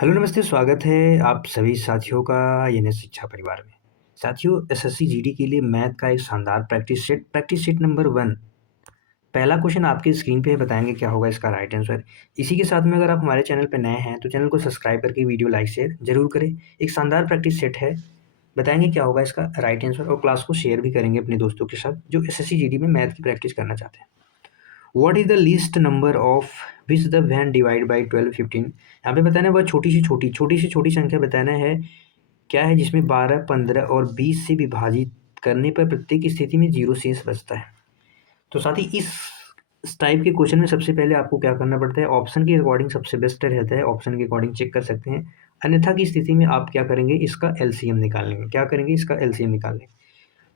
Hello नमस्ते, स्वागत है आप सभी साथियों का यन शिक्षा परिवार में। साथियों, एसएससी जीडी के लिए मैथ का एक शानदार प्रैक्टिस सेट नंबर 1। पहला क्वेश्चन आपकी स्क्रीन पे है, बताएंगे क्या होगा इसका राइट आंसर। इसी के साथ में अगर आप हमारे चैनल पे नए हैं तो चैनल को सब्सक्राइब करके वीडियो लाइक शेयर जरूर करें। एक शानदार प्रैक्टिस सेट है, बताएंगे क्या होगा इसका राइट आंसर और क्लास को शेयर भी करेंगे अपने दोस्तों के साथ जो एसएससी जीडी में मैथ की प्रैक्टिस करना चाहते हैं। What is the least number of which the when divide by 12 15। यहाँ पे बताना है वह छोटी से छोटी संख्या बताना है क्या है जिसमें 12 15 और 20 से विभाजित करने पर प्रत्येक स्थिति में जीरो शेष बचता है। तो साथ ही इस टाइप के क्वेश्चन में सबसे पहले आपको क्या करना पड़ता है, ऑप्शन के अकॉर्डिंग सबसे बेस्ट रहता है, ऑप्शन के अकॉर्डिंग चेक कर सकते हैं। अन्यथा की स्थिति में आप क्या करेंगे, इसका एलसीएम निकाल लेंगे। क्या करेंगे, इसका एलसीएम निकाल लेंगे।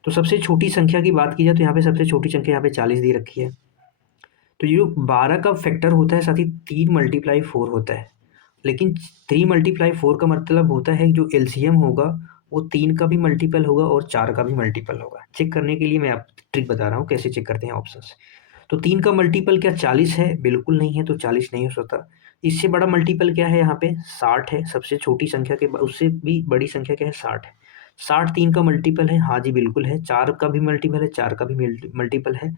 तो सबसे छोटी संख्या की बात की जाए तो यहाँ पे सबसे छोटी संख्या यहाँ पे 40 दी रखी है। तो ये जो 12 का फैक्टर होता है साथ ही 3 मल्टीप्लाई 4 होता है, लेकिन 3 मल्टीप्लाई 4 का मतलब होता है जो एलसीएम होगा वो 3 का भी मल्टीपल होगा और 4 का भी मल्टीपल होगा। चेक करने के लिए मैं आप ट्रिक बता रहा हूँ कैसे चेक करते हैं ऑप्शन से। तो 3 का मल्टीपल क्या 40 है? बिल्कुल नहीं है, तो 40 नहीं हो सकता। इससे बड़ा मल्टीपल क्या है यहाँ पे 60 है। सबसे छोटी संख्या के उससे भी बड़ी संख्या क्या है 60 है। 60 3 का मल्टीपल है, हाँ जी बिल्कुल है। 4 का भी मल्टीपल है, 4 का भी मल्टीपल है।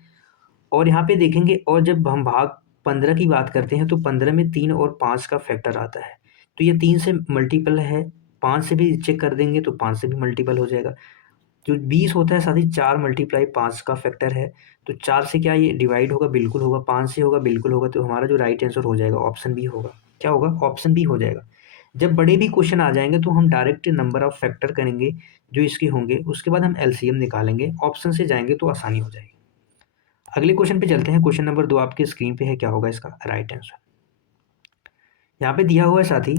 और यहाँ पे देखेंगे, और जब हम भाग 15 की बात करते हैं तो 15 में 3 और 5 का फैक्टर आता है। तो ये 3 से मल्टीपल है, 5 से भी चेक कर देंगे तो 5 से भी मल्टीपल हो जाएगा। जो 20 होता है साथ ही 4 मल्टीप्लाई 5 का फैक्टर है, तो 4 से क्या ये डिवाइड होगा? बिल्कुल होगा। 5 से होगा? बिल्कुल होगा। तो हमारा जो राइट आंसर हो जाएगा ऑप्शन बी होगा। क्या होगा? ऑप्शन बी हो जाएगा। जब बड़े भी क्वेश्चन आ जाएंगे तो हम डायरेक्ट नंबर ऑफ फैक्टर करेंगे जो इसके होंगे, उसके बाद हम एलसीएम निकालेंगे। ऑप्शन से जाएंगे तो आसानी हो जाएगी। अगले क्वेश्चन पे चलते हैं। क्वेश्चन नंबर 2 आपके स्क्रीन पे है, क्या होगा इसका राइट आंसर। यहाँ पे दिया हुआ है साथी,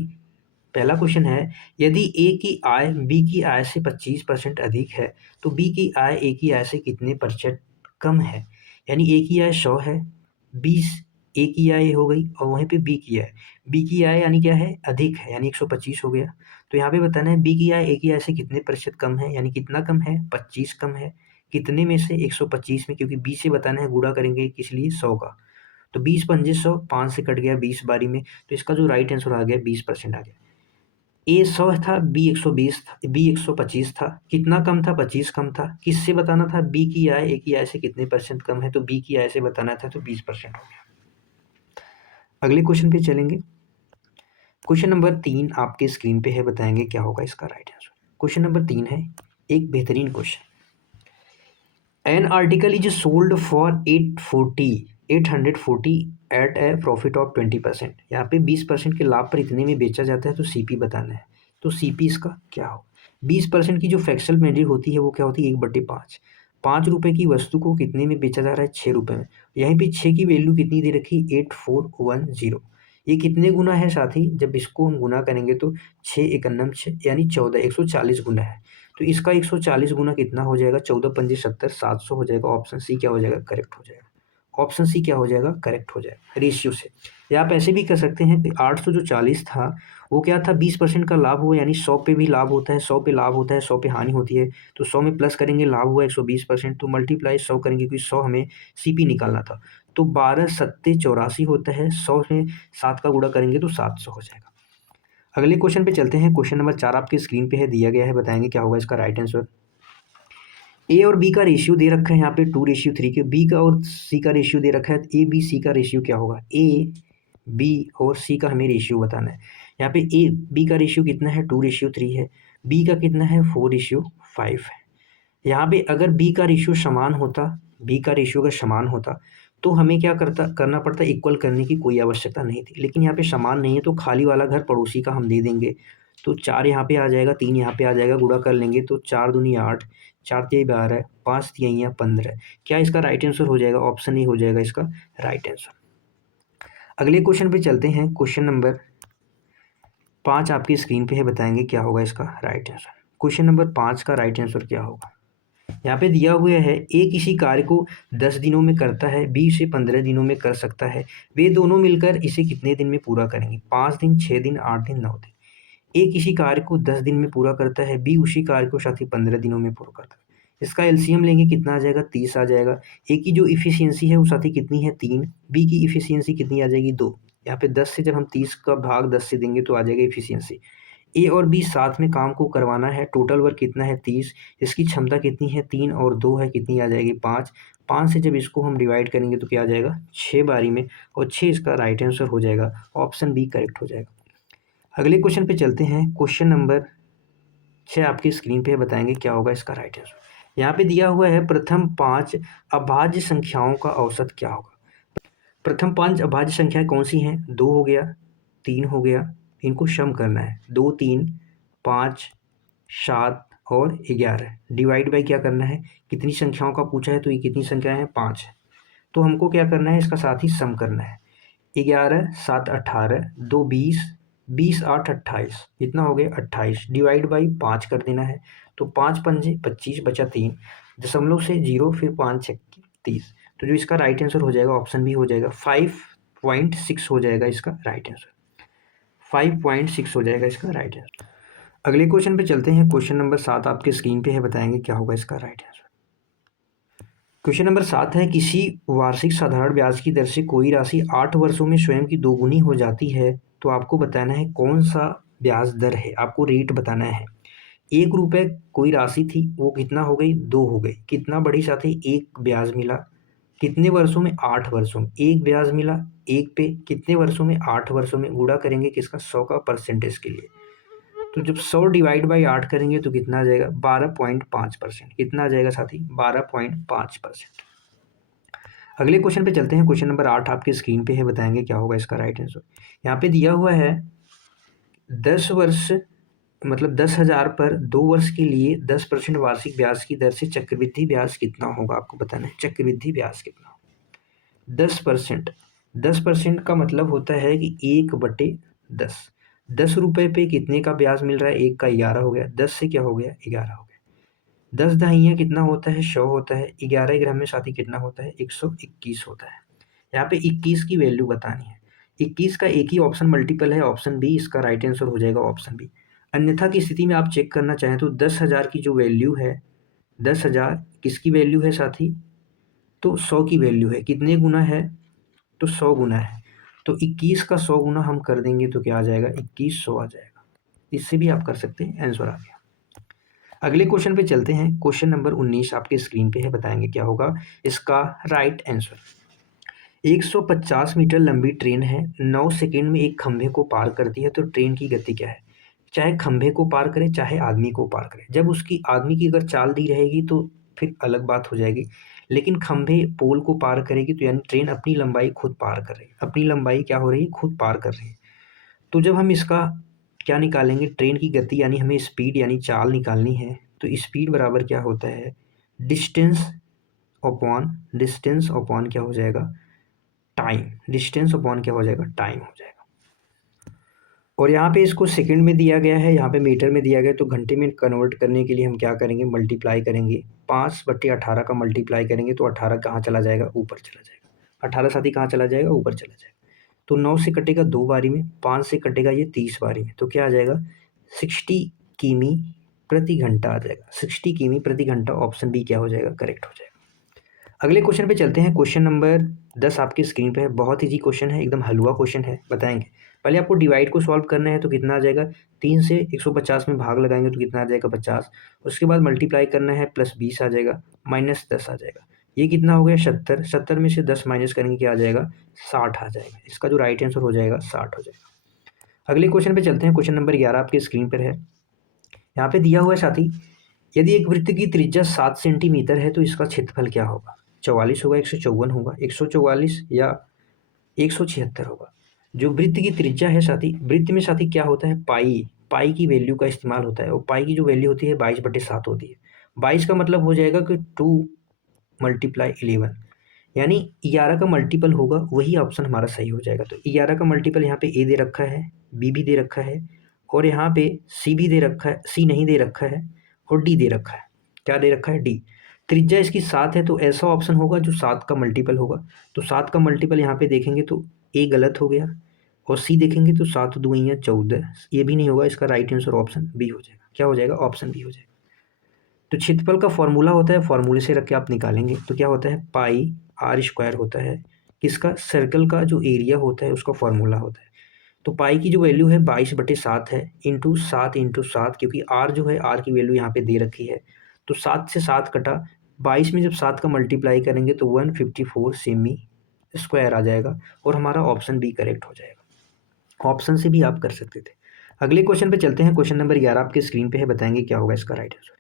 पहला क्वेश्चन है, यदि ए की आय बी की आय से 25% अधिक है तो बी की आय ए की आय से कितने प्रतिशत कम है। यानी ए की आय 100 है, 20 ए की आय हो गई और वहीं पे बी की आय यानी क्या है अधिक है, यानी 125 हो गया। तो यहाँ पे बताना है बी की आय ए की आय से कितने प्रतिशत कम है, यानी कितना कम है 25 कम है। कितने में से 125 में, क्योंकि 20 से बताना है, गुणा करेंगे किस लिए 100 का। तो 20 पंजे 100, 5 से कट गया 20 बारी में, तो इसका जो राइट आंसर आ गया 20% आ गया। ए 100 था, बी 120 था, बी 125 था। कितना कम था? 25 कम था। किससे बताना था? बी की आय ए की आय से कितने परसेंट कम है, तो बी की आय से बताना था, तो 20% हो गया। अगले क्वेश्चन पे चलेंगे। क्वेश्चन नंबर 3 आपके स्क्रीन पे है, बताएंगे क्या होगा इसका राइट आंसर। क्वेश्चन नंबर 3 है एक बेहतरीन question. An article is sold for 840 at a profit of 20%। यहाँ पे 20% के लाभ पर इतने में बेचा जाता है, तो सीपी बताना है। तो सीपी इसका क्या हो? 20% की जो फ्रैक्शनल वैल्यू होती है वो क्या होती है 1/5। 5 रुपए की वस्तु को कितने में बेचा जा रहा है 6 रुपए में। यहीं पे 6 की वैल्यू कितनी दे रखी 8410। ये कितने गुना है साथी? जब इसको हम गुना करेंगे तो 6 एकन्नम 6 यानी 14, 140 गुना है। तो इसका 140 गुना कितना हो जाएगा? 14 पंजे 70, 700 हो जाएगा। ऑप्शन सी क्या हो जाएगा? करेक्ट हो जाएगा। ऑप्शन सी क्या हो जाएगा? करेक्ट हो जाएगा रेशियो से। या आप ऐसे भी कर सकते हैं कि 800 जो 40 था वो क्या था 20% का लाभ हुआ, यानी 100 पे भी लाभ होता है, 100 पे लाभ होता है, 100 पे हानि होती है। तो 100 में प्लस करेंगे लाभ हुआ 120%, तो मल्टीप्लाई 100 करेंगे क्योंकि 100 हमें सीपी निकालना था। तो 12 सत्ते 84 होता है, 100 में 7 का गुणा करेंगे तो 700 हो जाएगा। अगले क्वेश्चन पे चलते हैं। क्वेश्चन नंबर 4 आपके स्क्रीन पे है, दिया गया है, बताएंगे क्या होगा इसका राइट आंसर। ए और बी का रेशियो दे रखा है यहाँ पे 2:3 के। बी का और सी का रेशियो दे रखा है, ए बी सी का रेशियो क्या होगा? ए बी और सी का हमें रेशियो बताना है। यहाँ पे ए बी का रेशियो कितना है 2:3 है, बी का कितना है 4:5 है। यहाँ पे अगर बी का रेशियो समान होता, बी का रेशियो अगर समान होता तो हमें क्या करना पड़ता, इक्वल करने की कोई आवश्यकता नहीं थी। लेकिन यहाँ पे समान नहीं है तो खाली वाला घर पड़ोसी का हम दे देंगे। तो 4 यहाँ पे आ जाएगा, 3 यहाँ पे आ जाएगा, गुणा कर लेंगे तो 4 दूनी 8, 4 तिहाई 12, 5 तिहाइयाँ 15। क्या इसका राइट आंसर हो जाएगा? ऑप्शन ए हो जाएगा इसका राइट आंसर। अगले क्वेश्चन पे चलते हैं। क्वेश्चन नंबर 5 आपकी स्क्रीन पे है, बताएंगे क्या होगा इसका राइट आंसर। क्वेश्चन नंबर 5 का राइट आंसर क्या होगा? यहाँ पे दिया हुआ है, ए किसी कार्य को 10 दिनों में करता है, बी इसे 15 दिनों में कर सकता है। वे दोनों मिलकर इसे कितने दिन में पूरा करेंगे? 5 दिन, 6 दिन, 8 दिन, 9 दिन। ए किसी कार्य को 10 दिन में पूरा करता है, बी उसी कार्य को साथ ही 15 दिनों में पूरा करता है। इसका एलसीएम लेंगे, कितना आ जाएगा? 30 आ जाएगा। ए की जो इफिशियंसी है वो साथी कितनी है 3, बी की इफिशियंसी कितनी आ जाएगी 2, यहाँ पे 10 से जब हम 30 का भाग 10 से देंगे तो आ जाएगा एफिशिएंसी। ए और बी साथ में काम को करवाना है, टोटल वर्क कितना है 30, इसकी क्षमता कितनी है 3 और 2 है, कितनी आ जाएगी 5। 5 से जब इसको हम डिवाइड करेंगे तो क्या आ जाएगा 6 बारी में, और 6 इसका राइट आंसर हो जाएगा, ऑप्शन बी करेक्ट हो जाएगा। अगले क्वेश्चन पे चलते हैं। क्वेश्चन नंबर 6 आपकी स्क्रीन पे बताएंगे क्या होगा इसका राइट आंसर। यहाँ पे दिया हुआ है प्रथम 5 अभाज्य संख्याओं का औसत क्या होगा। प्रथम 5 अभाज्य संख्याएं कौन सी हैं, 2 हो गया, 3 हो गया, इनको सम करना है, 2 3 5 7 और 11, डिवाइड बाई क्या करना है, कितनी संख्याओं का पूछा है तो ये कितनी संख्याएं हैं 5 है, तो हमको क्या करना है इसका साथ ही सम करना है। 11 7 18, 2 20, 20 8 28, इतना हो गया 28, डिवाइड बाई 5 कर देना है, तो 5 पंजे 25 बचा 3, दशमलव से 0 फिर 5 6 30, तो जो इसका राइट आंसर हो जाएगा ऑप्शन बी हो जाएगा, 5.6 हो जाएगा इसका राइट आंसर, 5.6 हो जाएगा इसका राइट आंसर। अगले क्वेश्चन पे चलते हैं। क्वेश्चन नंबर 7 आपके स्क्रीन पे है, बताएंगे क्या होगा इसका राइट आंसर। क्वेश्चन नंबर 7 है, किसी वार्षिक साधारण ब्याज की दर से कोई राशि 8 वर्षों में स्वयं की दोगुनी हो जाती है, तो आपको बताना है कौन सा ब्याज दर है, आपको रेट बताना है। 1 रुपये कोई राशि थी, वो कितना हो गई 2 हो गई, कितना बढ़ी साथी 1 ब्याज मिला, कितने वर्षों में 8 वर्षों में, 1 ब्याज मिला 1 पे, कितने वर्षों में 8 वर्षों में, गुणा करेंगे किसका 100 का परसेंटेज के लिए, तो जब 100 डिवाइड बाई 8 करेंगे तो कितना आ जाएगा 12.5%, कितना आ जाएगा साथी 12.5%। अगले क्वेश्चन पे चलते हैं। क्वेश्चन नंबर 8 आपके स्क्रीन पे है, बताएंगे क्या होगा इसका राइट आंसर। यहाँ पे दिया हुआ है 10 वर्ष मतलब 10,000 पर 2 वर्ष के लिए 10% वार्षिक ब्याज की दर से चक्रवृद्धि ब्याज कितना होगा, आपको बताना है चक्रवृद्धि ब्याज कितना होगा। 10%, 10% का मतलब होता है कि 1/10, 10 रुपये पे कितने का ब्याज मिल रहा है, 1 का 11 हो गया, 10 से क्या हो गया 11 हो गया, 10 दहाइयाँ कितना होता है 100 होता है, 11 ग्राम में साथी कितना होता है 121 होता है। यहाँ पे 21 की वैल्यू बतानी है, 21 का एक ही ऑप्शन मल्टीपल है, ऑप्शन बी इसका राइट आंसर हो जाएगा, ऑप्शन बी। अन्यथा की स्थिति में आप चेक करना चाहें तो 10,000 की जो वैल्यू है, 10,000 किसकी वैल्यू है साथी, तो 100 की वैल्यू है, कितने गुना है तो 100 गुना है, तो 21 का 100 गुना हम कर देंगे तो क्या आ जाएगा 2100 आ जाएगा। इससे भी आप कर सकते हैं, आंसर आ गया। अगले क्वेश्चन पे चलते हैं। क्वेश्चन नंबर 19 आपके स्क्रीन पे है, बताएंगे क्या होगा इसका राइट आंसर। 150 मीटर लंबी ट्रेन है, 9 सेकंड में एक खंभे को पार करती है, तो ट्रेन की गति क्या है, चाहे खंभे को पार करे चाहे आदमी को पार करे। जब उसकी आदमी की अगर चाल दी रहेगी तो फिर अलग बात हो जाएगी, लेकिन खंभे पोल को पार करेगी तो यानी ट्रेन अपनी लंबाई खुद पार कर रही है, अपनी लंबाई क्या हो रही है खुद पार कर रही है। तो जब हम इसका क्या निकालेंगे, ट्रेन की गति यानी हमें स्पीड यानी चाल निकालनी है, तो स्पीड बराबर क्या होता है डिस्टेंस अपॉन क्या हो जाएगा टाइम, डिस्टेंस अपॉन क्या हो जाएगा टाइम हो जाएगा। और यहाँ पे इसको सेकंड में दिया गया है, यहाँ पे मीटर में दिया गया, तो घंटे में कन्वर्ट करने के लिए हम क्या करेंगे मल्टीप्लाई करेंगे, 5/18 का मल्टीप्लाई करेंगे तो 18 कहाँ चला जाएगा ऊपर चला जाएगा, 18 साथी कहाँ चला जाएगा ऊपर चला जाएगा, तो 9 से कटेगा 2 बारी में, 5 से कटेगा ये 30 बारी में, तो क्या आ जाएगा 60 किमी प्रति घंटा आ जाएगा, 60 किमी प्रति घंटा, ऑप्शन बी क्या हो जाएगा करेक्ट हो जाएगा। अगले क्वेश्चन पे चलते हैं। क्वेश्चन नंबर 10 आपकी स्क्रीन पे है, बहुत ईजी क्वेश्चन है, एकदम हलवा क्वेश्चन है, बताएंगे। पहले आपको डिवाइड को सॉल्व करना है, तो कितना आ जाएगा 3 से 150 में भाग लगाएंगे तो कितना आ जाएगा 50, उसके बाद मल्टीप्लाई करना है प्लस 20 आ जाएगा, माइनस 10 आ जाएगा, ये कितना हो गया 70, 70 में से 10 माइनस करेंगे क्या आ जाएगा 60 आ जाएगा, इसका जो राइट आंसर हो जाएगा 60 हो जाएगा। अगले क्वेश्चन पे चलते हैं। क्वेश्चन नंबर 11 आपके स्क्रीन पर है, यहाँ पे दिया हुआ है साथी, यदि एक वृत्त की त्रिज्या 7 सेंटीमीटर है तो इसका क्षेत्रफल क्या होगा, 44 होगा 154 होगा 144 या 176 होगा। जो वृत्त की त्रिज्या है साथी, वृत्त में साथी क्या होता है पाई की वैल्यू का इस्तेमाल होता है, और पाई की जो वैल्यू होती है 22/7 होती है। 22 का मतलब हो जाएगा कि 2 × 11, यानी 11 का मल्टीपल होगा, वही ऑप्शन हमारा सही हो जाएगा। तो 11 का मल्टीपल यहाँ पे ए दे रखा है, बी भी दे रखा है, और यहाँ पे सी भी दे रखा है, सी नहीं दे रखा है, और डी दे रखा है। क्या दे रखा है डी। त्रिज्या इसकी 7 है, तो ऐसा ऑप्शन होगा जो 7 का मल्टीपल होगा, तो 7 का मल्टीपल यहाँ पे देखेंगे तो ए गलत हो गया, और सी देखेंगे तो 7 दूनी 14, ये भी नहीं होगा, इसका राइट आंसर ऑप्शन बी हो जाएगा। क्या हो जाएगा ऑप्शन बी हो जाएगा। तो क्षेत्रफल का फॉर्मूला होता है, फॉर्मूले से रख के आप निकालेंगे तो क्या होता है पाई r² होता है, किसका, सर्कल का जो एरिया होता है उसका फॉर्मूला होता है। तो पाई की जो वैल्यू है 22/7 है, इंटू 7 क्योंकि आर जो है, आर की वैल्यू यहाँ पे दे रखी है। तो 7 से 7 कटा, 22 में जब 7 का मल्टीप्लाई करेंगे तो 154 सेमी स्क्वायर आ जाएगा और हमारा ऑप्शन बी करेक्ट हो जाएगा। ऑप्शन से भी आप कर सकते थे। अगले क्वेश्चन पे चलते हैं। क्वेश्चन नंबर 11 आपके स्क्रीन पे है, बताएंगे क्या होगा इसका राइट आंसर।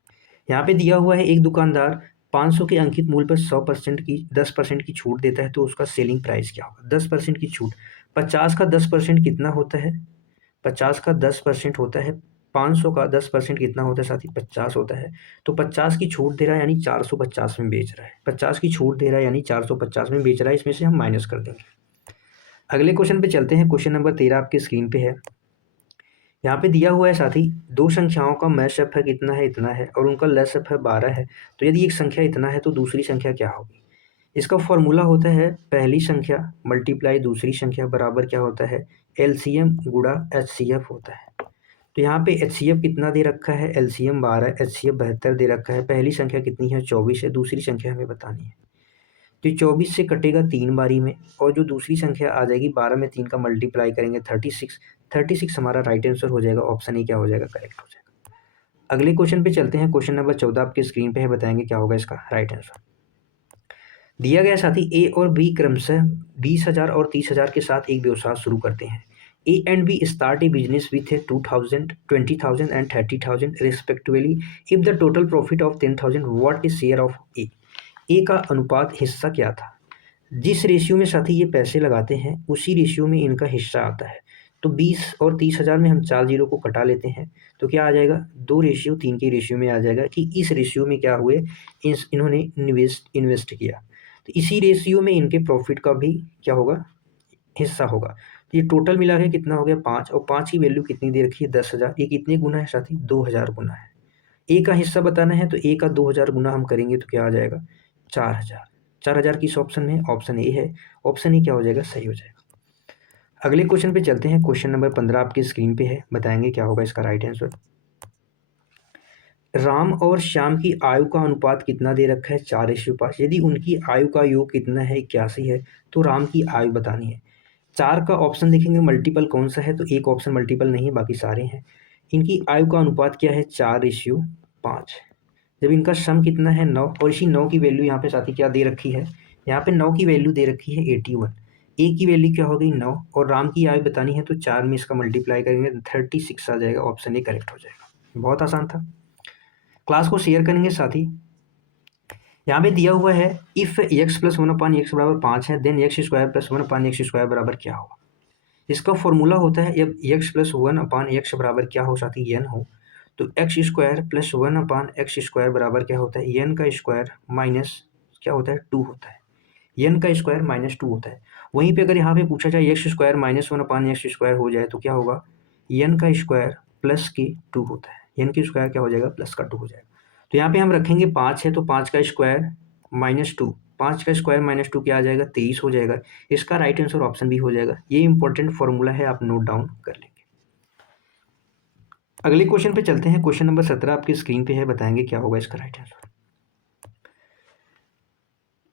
यहाँ पे दिया हुआ है एक दुकानदार 500 के अंकित मूल्य पर 100% की 10% की छूट देता है, तो उसका सेलिंग प्राइस क्या होगा। 10% की छूट, 50 का 10% कितना होता है, 50 का 10% होता है, 500 का 10% कितना होता है साथी, 50 होता है। तो 50 की छूट दे रहा है यानी 450 में बेच रहा है, 50 की छूट दे रहा है यानी 450 में बेच रहा है, इसमें से हम माइनस कर देंगे। अगले क्वेश्चन पे चलते हैं। क्वेश्चन नंबर 13 आपके स्क्रीन पे है। यहाँ पे दिया हुआ है साथी, दो संख्याओं का मैशअप है कितना है, इतना है, और उनका लेसअप है 12 है। तो यदि एक संख्या इतना है तो दूसरी संख्या क्या होगी। इसका फॉर्मूला होता है पहली संख्या मल्टीप्लाई दूसरी संख्या बराबर क्या होता है, एलसीएम गुणा एचसीएफ होता है। तो यहाँ पे एचसीएफ कितना दे रखा है, एलसीएम 12, एचसीएफ 72 दे रखा है। पहली संख्या कितनी है, 24 है, दूसरी संख्या हमें बतानी है। तो 24 से कटेगा 3 बारी में, और जो दूसरी संख्या आ जाएगी 12 में 3 का मल्टीप्लाई करेंगे 36, 36 हमारा राइट आंसर हो जाएगा। ऑप्शन ए क्या हो जाएगा, करेक्ट हो जाएगा। अगले क्वेश्चन पे चलते हैं। क्वेश्चन नंबर 14 आपके स्क्रीन पे है, बताएंगे क्या होगा इसका राइट आंसर। दिया गया साथी, ए और बी क्रमशः 20,000 और 30,000 के साथ एक व्यवसाय शुरू करते हैं। A and B start a business with 2,000, 20,000 and 30,000 respectively. If the total profit of 10,000, what is share of A. A का अनुपात हिस्सा क्या था। जिस रेशियो में साथी ये पैसे लगाते हैं उसी रेशियो में इनका हिस्सा आता है। तो 20 और 30,000 में हम 4 जीरो को कटा लेते हैं तो क्या आ जाएगा, 2:3 के रेशियो में आ जाएगा कि इस रेशियो में क्या हुए, इन्होंने इन्वेस्ट किया। तो इसी रेशियो में इनके प्रॉफिट का भी क्या होगा, हिस्सा होगा। तो ये टोटल मिला के कितना हो गया 5, और 5 की वैल्यू कितनी दे रखी है 10,000। ये कितने गुना है साथी, 2,000 गुना है। ए का हिस्सा बताना है तो ए का 2,000 गुना हम करेंगे तो क्या आ जाएगा 4,000। 4,000 किस ऑप्शन में, ऑप्शन ए है। ऑप्शन ए क्या हो जाएगा, सही हो जाएगा। अगले क्वेश्चन पे चलते हैं। क्वेश्चन नंबर 15 आपकी स्क्रीन पे है, बताएंगे क्या होगा इसका राइट आंसर। राम और श्याम की आयु का अनुपात कितना दे रखा है, 4:5। यदि उनकी आयु का योग कितना है, 81 है, तो राम की आयु बतानी है। 4 का ऑप्शन देखेंगे मल्टीपल कौन सा है, तो एक ऑप्शन मल्टीपल नहीं है, बाकी सारे हैं। इनकी आयु का अनुपात क्या है, 4:5। जब इनका सम कितना है 9, और इसी 9 की वैल्यू यहाँ पे साथी क्या दे रखी है, यहाँ पे 9 की वैल्यू दे रखी है 81। ए की वैल्यू क्या हो गई 9, और राम की आयु बतानी है तो 4 में इसका मल्टीप्लाई करेंगे 36 आ जाएगा। ऑप्शन ए करेक्ट हो जाएगा। बहुत आसान था। क्लास को शेयर करेंगे साथी। यहाँ पे दिया हुआ है इफ एक्स प्लस 1/x बराबर 5 है, then x square plus 1/x square बराबर क्या होगा। इसका फॉर्मूला होता है जब एक्स प्लस 1/x बराबर क्या हो साथी, एन हो, तो x square plus 1/x square बराबर क्या होता है, एन का स्क्वायर माइनस क्या होता है 2 होता है। एन का स्क्वायर -2 होता है। वहीं पे अगर यहाँ पे पूछा जाए एक्स स्क्वायर -1/x स्क्वायर हो जाए तो क्या होगा, एन का स्क्वायर प्लस के 2 होता है। एन की स्क्वायर क्या हो जाएगा, प्लस का 2 हो जाएगा। तो यहाँ पे हम रखेंगे 5 है तो 5 का स्क्वायर -2, 5 का स्क्वायर -2 क्या आ जाएगा, 23 हो जाएगा। इसका राइट आंसर ऑप्शन भी हो जाएगा। ये इंपॉर्टेंट फॉर्मूला है, आप नोट डाउन कर लेंगे। अगले क्वेश्चन पे चलते हैं। क्वेश्चन नंबर 17 आपकी स्क्रीन पे है, बताएंगे क्या होगा इसका right answer.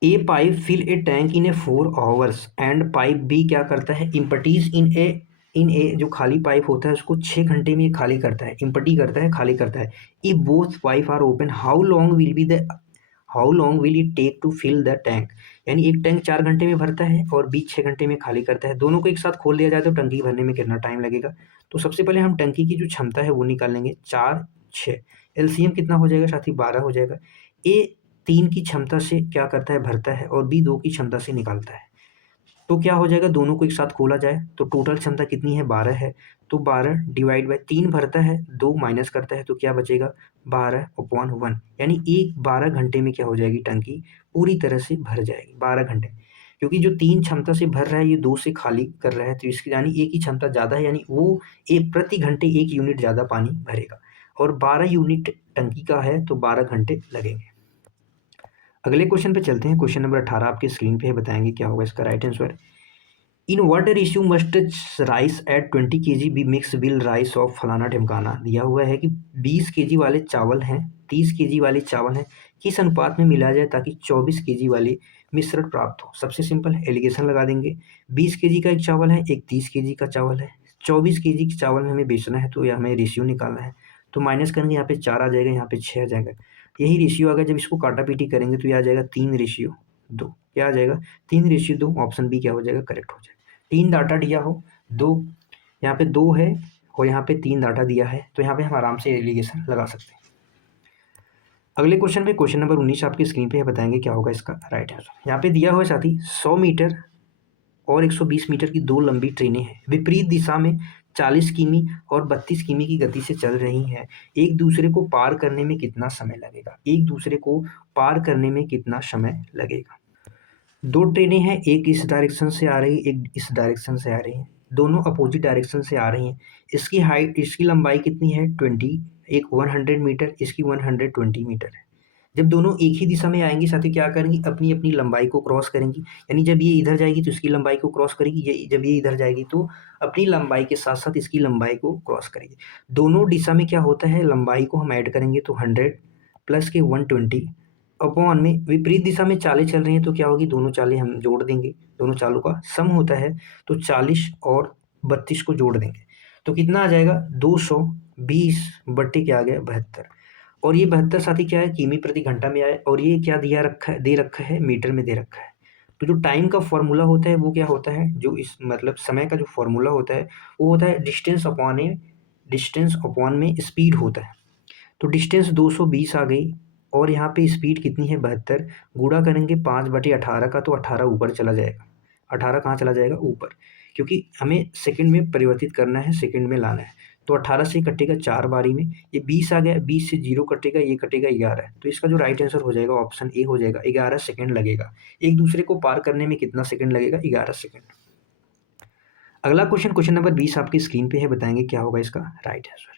A pipe fill a tank in a 4 hours and pipe B क्या करता है, इम्पटीज इन ए जो खाली पाइप होता है उसको 6 घंटे में खाली करता है, इम्पटी करता है, खाली करता है। If both pipe are open, how long will it take to fill the tank. यानी एक टैंक 4 घंटे में भरता है और बी 6 घंटे में खाली करता है। दोनों को एक साथ खोल दिया जाए तो टंकी भरने में कितना टाइम लगेगा। तो सबसे पहले हम टंकी की जो क्षमता है वो निकाल लेंगे, 4 6, एलसीएम कितना हो जाएगा साथी, 12 हो जाएगा। ए 3 की क्षमता से क्या करता है, भरता है, और बी 2 की क्षमता से निकालता है। तो क्या हो जाएगा, दोनों को एक साथ खोला जाए तो टोटल क्षमता कितनी है, 12 है। तो 12 डिवाइड बाय 3 भरता है, 2 माइनस करता है तो क्या बचेगा, 12/1। यानी 12 घंटे में क्या हो जाएगी, टंकी पूरी तरह से भर जाएगी 12 घंटे। क्योंकि जो 3 क्षमता से भर रहा है ये 2 से खाली कर रहा है, तो इसकी यानी ए की क्षमता ज़्यादा है, यानी वो प्रति घंटे 1 यूनिट ज़्यादा पानी भरेगा, और 12 यूनिट टंकी का है तो 12 घंटे लगेंगे। अगले क्वेश्चन पे चलते हैं। क्वेश्चन नंबर 18 आपकी स्क्रीन पे है, बताएंगे क्या होगा इसका right answer. In what ratio must rice at 20 kg be mix will rice of फलाना ढिमकाना। दिया हुआ है कि 20 kg वाले चावल हैं, 30 kg वाले चावल हैं, किस अनुपात में मिलाया जाए ताकि 24 kg वाले मिश्रण प्राप्त हो। सबसे सिंपल है, एलिगेशन लगा देंगे। 20 केजी का एक चावल है, एक 30 केजी का चावल है। 24 केजी के चावल में हमें बेचना है, तो या हमें रेशियो निकालना है। तो माइनस करेंगे, यहाँ पे 4 आ जाएगा, यहाँ पे 6 आ जाएगा। यही रेशियो अगर जब इसको काटा-पीटी करेंगे तो ये आ जाएगा 3:2। क्या आ जाएगा? 3:2। ऑप्शन बी क्या हो जाएगा? करेक्ट हो जाएगा। 3 डाटा दिया हो, 2 यहाँ पे 2 है और यहाँ पे 3 डाटा दिया है, तो यहाँ पे हम आराम से एलिगेशन लगा सकते हैं। अगले क्वेश्चन में, क्वेश्चन नंबर 19 आपकी स्क्रीन पे है, बताएंगे क्या होगा इसका राइट आंसर। यहाँ पे दिया हुआ है साथी 100 मीटर और 120 मीटर की 2 लंबी ट्रेनें हैं, विपरीत दिशा में 40 किमी और 32 किमी की गति से चल रही हैं। एक दूसरे को पार करने में कितना समय लगेगा? एक दूसरे को पार करने में कितना समय लगेगा? 2 ट्रेनें हैं, एक इस डायरेक्शन से आ रही है, एक इस डायरेक्शन से आ रही है। दोनों अपोजिट डायरेक्शन से आ रही हैं। इसकी हाइट, इसकी लंबाई कितनी है? 20, एक 100 मीटर, इसकी 120 मीटर है। जब दोनों एक ही दिशा में आएँगी साथी, क्या करेंगी? अपनी-अपनी लंबाई को क्रॉस करेंगी। यानी जब ये इधर जाएगी तो इसकी लंबाई को क्रॉस करेगी, ये जब ये इधर जाएगी तो अपनी लंबाई के साथ-साथ इसकी लंबाई को क्रॉस करेगी। दोनों दिशा में क्या होता है, लंबाई को हम ऐड करेंगे तो 100 प्लस के 120 अपॉन में विपरीत दिशा में चालें चल रही हैं, तो क्या होगी? दोनों चालें हम जोड़ देंगे, दोनों चालों का सम होता है, तो 40 और 32 को जोड़ देंगे। तो कितना आ जाएगा? 220 बट्टे क्या आ गया? 72। और ये 72 साथी क्या है? किमी प्रति घंटा में आए, और ये क्या दिया रखा है? दे रखा है मीटर में दे रखा है। तो जो टाइम का फ़ॉर्मूला होता है वो क्या होता है? जो इस मतलब समय का जो फ़ॉर्मूला होता है वो होता है डिस्टेंस अपॉन में स्पीड होता है। तो डिस्टेंस 220 आ गई और यहाँ पे स्पीड कितनी है? 72। गुणा करेंगे 5/18 का, तो 18 ऊपर चला जाएगा। 18 कहाँ चला जाएगा? ऊपर, क्योंकि हमें सेकंड में परिवर्तित करना है, सेकंड में लाना है। तो 18 से कटेगा 4 बारी में, ये 20 आ गया, 20 से 0 कटेगा, ये कटेगा 11। तो इसका जो राइट आंसर हो जाएगा ऑप्शन ए हो जाएगा, 11 सेकंड लगेगा। एक दूसरे को पार करने में कितना सेकंड लगेगा? 11 सेकंड। अगला क्वेश्चन, क्वेश्चन नंबर 20 आपकी स्क्रीन पे है, बताएंगे क्या होगा इसका राइट आंसर।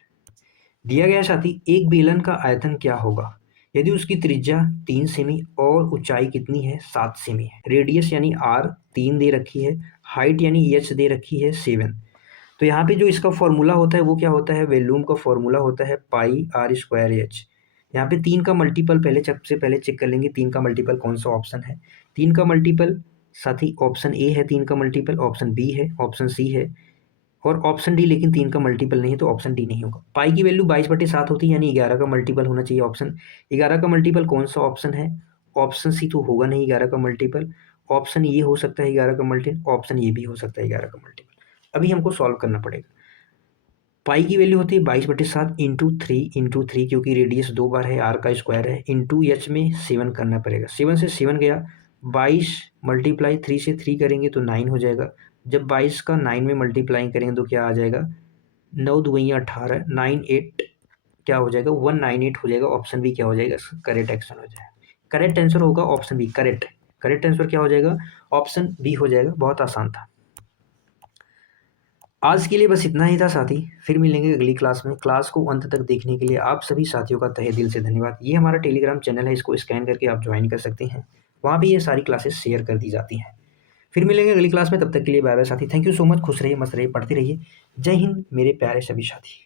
दिया गया साथी, एक बेलन का आयतन क्या होगा यदि उसकी त्रिज्या 3 सेमी और ऊंचाई कितनी है? 7 सेमी है। रेडियस यानी आर 3 दे रखी है, हाइट यानी एच दे रखी है 7। तो यहाँ पे जो इसका फॉर्मूला होता है वो क्या होता है? वॉल्यूम का फॉर्मूला होता है पाई आर स्क्वायर एच। यहाँ पे 3 का मल्टीपल सबसे पहले चेक कर लेंगे, 3 का मल्टीपल कौन सा ऑप्शन है। 3 का मल्टीपल साथी ऑप्शन ए है, 3 का मल्टीपल ऑप्शन बी है, ऑप्शन सी है और ऑप्शन डी, लेकिन 3 का मल्टीपल नहीं है तो ऑप्शन डी नहीं होगा। पाई की वैल्यू 22/7 होती है, यानी 11 का मल्टीपल होना चाहिए ऑप्शन। 11 का मल्टीपल कौन सा ऑप्शन है? ऑप्शन सी तो होगा नहीं 11 का मल्टीपल। ऑप्शन ये हो सकता है 11 का मल्टीपल, ऑप्शन ये भी हो सकता है 11 का मल्टीपल। अभी हमको सॉल्व करना पड़ेगा। पाई की वैल्यू होती है 22/7 इंटू 3, क्योंकि रेडियस 2 बार है, आर का स्क्वायर है, इंटू एच में 7 करना पड़ेगा। 7 से 7 गया, 22 मल्टीप्लाई 3 से 3 करेंगे तो 9 हो जाएगा। जब 22 का 9 में मल्टीप्लाई करेंगे तो क्या आ जाएगा? 9 दूनी 18, 98 क्या हो जाएगा? 198 हो जाएगा। ऑप्शन बी क्या हो जाएगा? करेक्ट आंसर हो जाएगा। करेक्ट आंसर होगा option B, correct. Correct answer क्या हो जाएगा? ऑप्शन बी हो जाएगा। बहुत आसान था। आज के लिए बस इतना ही था साथी, फिर मिलेंगे अगली क्लास में। क्लास को अंत तक देखने के लिए आप सभी साथियों का तहे दिल से धन्यवाद। ये हमारा टेलीग्राम चैनल है, इसको स्कैन करके आप ज्वाइन कर सकते हैं, वहाँ भी ये सारी क्लासेस शेयर कर दी जाती हैं। फिर मिलेंगे अगली क्लास में, तब तक के लिए बाय बाय साथी। Thank you so much. खुश रहिए, मस्त रहिए, पढ़ते रहिए। जय हिंद मेरे प्यारे सभी साथी।